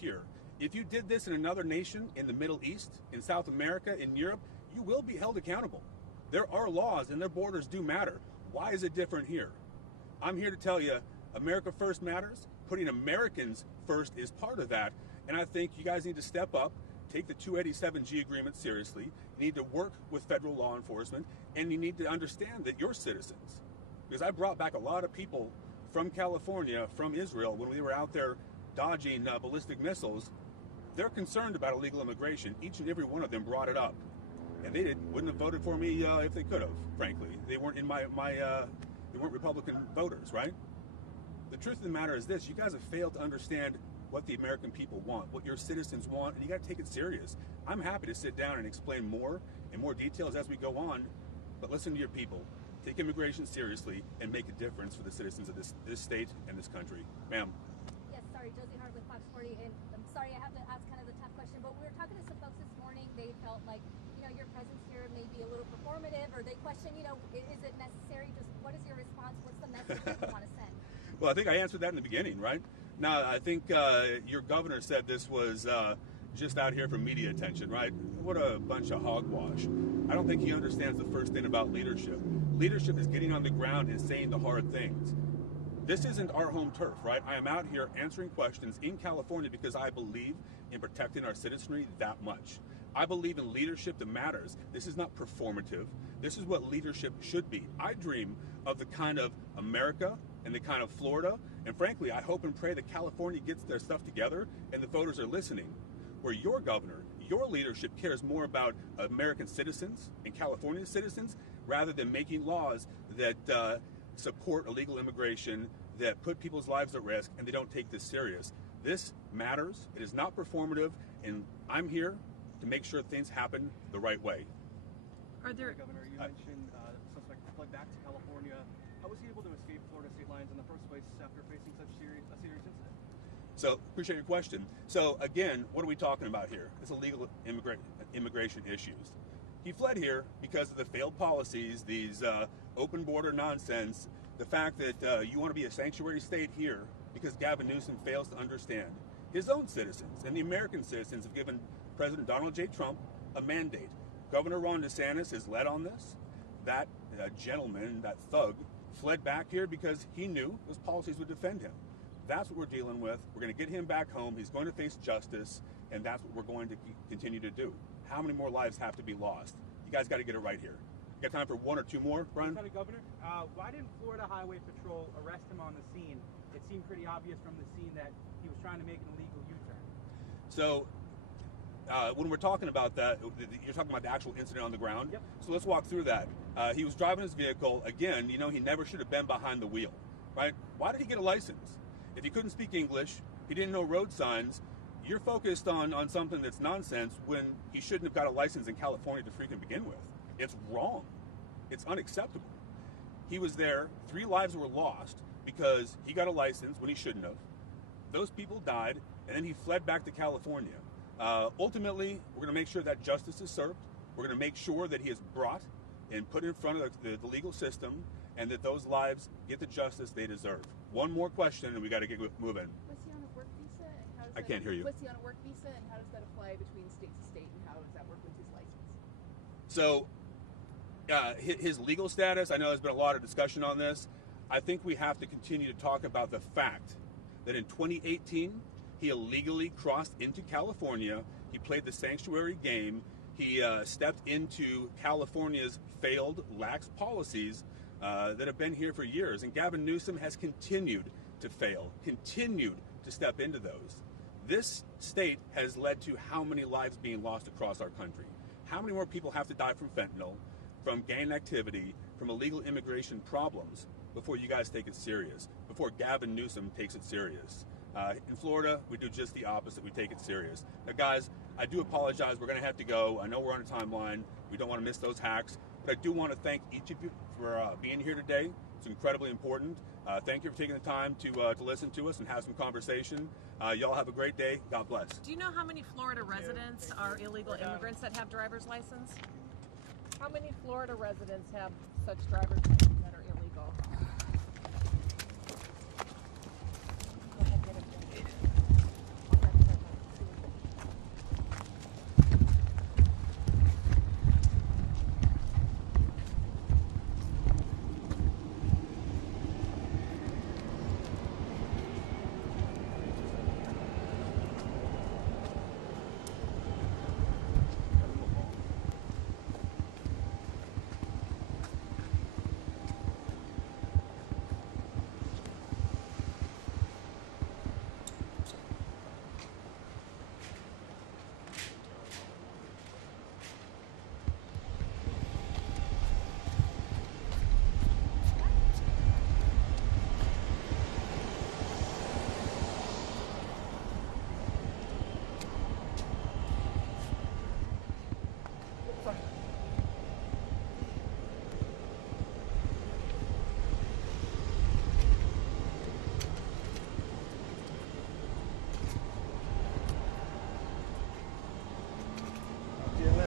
here. If you did this in another nation, in the Middle East, in South America, in Europe, you will be held accountable. There are laws and their borders do matter. Why is it different here? I'm here to tell you, America first matters. Putting Americans first is part of that. And I think you guys need to step up, take the 287G agreement seriously. You need to work with federal law enforcement, and you need to understand that you're citizens. Because I brought back a lot of people from California, from Israel, when we were out there dodging ballistic missiles. They're concerned about illegal immigration. Each and every one of them brought it up. And they wouldn't have voted for me if they could have, frankly. They weren't in they weren't Republican voters, right? The truth of the matter is this: you guys have failed to understand what the American people want, what your citizens want, and you got to take it serious. I'm happy to sit down and explain more and more details as we go on, but listen to your people. Take immigration seriously and make a difference for the citizens of this state and this country. Ma'am. Yes, sorry, Josie Hart with Fox 40, and I'm sorry I have to ask kind of the tough question, but we were talking to some folks this morning. They felt like, your presence here may be a little performative, or they question, is it necessary? Just what is your response? What's the message that you want to send? Well, I think I answered that in the beginning, right? Now, I think your governor said this was just out here for media attention, right? What a bunch of hogwash. I don't think he understands the first thing about leadership. Leadership is getting on the ground and saying the hard things. This isn't our home turf, right? I am out here answering questions in California because I believe in protecting our citizenry that much. I believe in leadership that matters. This is not performative. This is what leadership should be. I dream of the kind of America and the kind of Florida, and frankly, I hope and pray that California gets their stuff together and the voters are listening. Where your governor, your leadership cares more about American citizens and California citizens rather than making laws that support illegal immigration, that put people's lives at risk, and they don't take this serious. This matters. It is not performative, and I'm here to make sure things happen the right way. Are there, Governor, you mentioned the suspect fled back to California. How was he able to escape Florida state lines in the first place after facing such a serious incident? So, appreciate your question. So, again, what are we talking about here? It's illegal immigration issues. He fled here because of the failed policies, these open border nonsense, the fact that you want to be a sanctuary state here because Gavin Newsom fails to understand. His own citizens and the American citizens have given President Donald J. Trump a mandate. Governor Ron DeSantis has led on this. That gentleman, that thug, fled back here because he knew those policies would defend him. That's what we're dealing with. We're going to get him back home. He's going to face justice, and that's what we're going to continue to do. How many more lives have to be lost? You guys got to get it right here. You got time for one or two more, Brian? Lieutenant Governor, why didn't Florida Highway Patrol arrest him on the scene? It seemed pretty obvious from the scene that he was trying to make an illegal U-turn. So, when we're talking about that, you're talking about the actual incident on the ground? Yep. So let's walk through that. He was driving his vehicle. Again, he never should have been behind the wheel, right? Why did he get a license? If he couldn't speak English, he didn't know road signs, you're focused on something that's nonsense when he shouldn't have got a license in California to freaking begin with. It's wrong. It's unacceptable. He was there. 3 lives were lost because he got a license when he shouldn't have. Those people died, and then he fled back to California. Ultimately, we're going to make sure that justice is served. We're going to make sure that he is brought and put in front of the legal system, and that those lives get the justice they deserve. One more question, and we got to get moving. Was he on a work visa? And how does I can't hear you. Was he on a work visa, and how does that apply between state to state, and how does that work with his license? So, his legal status, I know there's been a lot of discussion on this. I think we have to continue to talk about the fact that in 2018, he illegally crossed into California. He played the sanctuary game. He stepped into California's failed, lax policies that have been here for years. And Gavin Newsom has continued to fail, continued to step into those. This state has led to how many lives being lost across our country? How many more people have to die from fentanyl, from gang activity, from illegal immigration problems before you guys take it serious, before Gavin Newsom takes it serious? In Florida, we do just the opposite. We take it serious. Now, guys, I do apologize. We're going to have to go. I know we're on a timeline. We don't want to miss those hacks. But I do want to thank each of you for being here today. It's incredibly important. Thank you for taking the time to listen to us and have some conversation. Y'all have a great day. God bless. Do you know how many Florida residents are illegal immigrants that have driver's license? How many Florida residents have such driver's license?